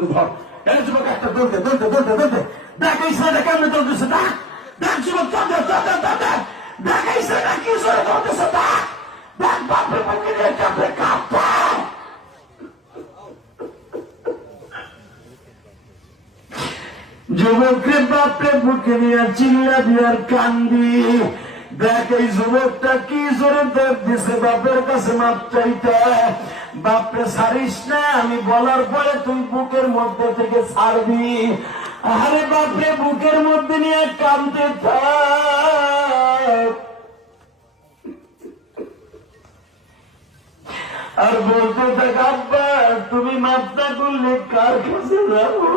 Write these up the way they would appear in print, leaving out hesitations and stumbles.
যুবক একটা দৌড়তে দৌড়তে দৌড়তে দৌড়তে দেখ এই ছেলেটা কেমনে দৌড়তেছে, দেখ দেখ যুবক দেখ এই ছেলেটা কি জোরে দৌড়তেছে, দেখ দেখ বাপরে বুকে নিয়ে কাঁপে কাঁপে। যুবকরে বাপরে বুকে নিয়ে চিল্লা দিয়ার কান্দি, দেখ এই যুবকটা কি জোরে দৌড় দিছে বাপের কাছে মাপ চাইতে। বাপরে ছাড়িস না, আমি বলার পরে তুই বুকের মধ্যে থেকে ছাড়বি। আরে বাপরে বুকের মধ্যে নিয়ে কাঁদতে থাক আর বলতে থাক, আব্বা তুমি মাপ না করলে কার কাছে যাবো।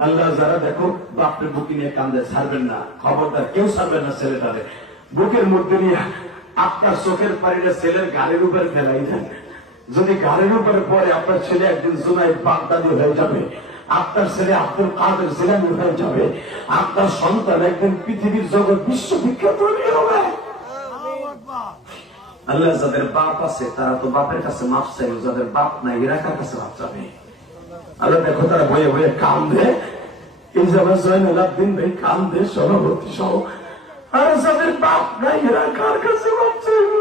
আল্লাহ যারা দেখো বাপরে বুকে নিয়ে কান্দে, ছাড়বেন না, খবরদার কেউ ছাড়বেন না ছেলেটারে। বুকের মধ্যে নিয়ে আপনার চোখের পানিটা ছেলের গাড়ির উপরে ফেলাই দেন। যদি গাড়ির উপরে পরে আপনার ছেলে একদিন জুনাই বাগদাদি হয়ে যাবে, আপনার ছেলে আব্দুল কাদের জিলানী হয়ে যাবে, আপনার সন্তান একদিন পৃথিবীর জগৎ বিশ্ববিখ্যাত হবে। আল্লাহ যাদের বাপ আছে তারা তো বাপের কাছে মাপ চাইবে, যাদের বাপ নাই এরা কার কাছে মাপ চাবে। আল্লাহ দেখো তারা বয়ে বয়ে কান্দে, এই জায়গায় জয়নুল আবদিন ভাই কান্দে সভাপতি সহ। আর যাদের বাপ নাই এরা কার কাছে মাপ চাইবে।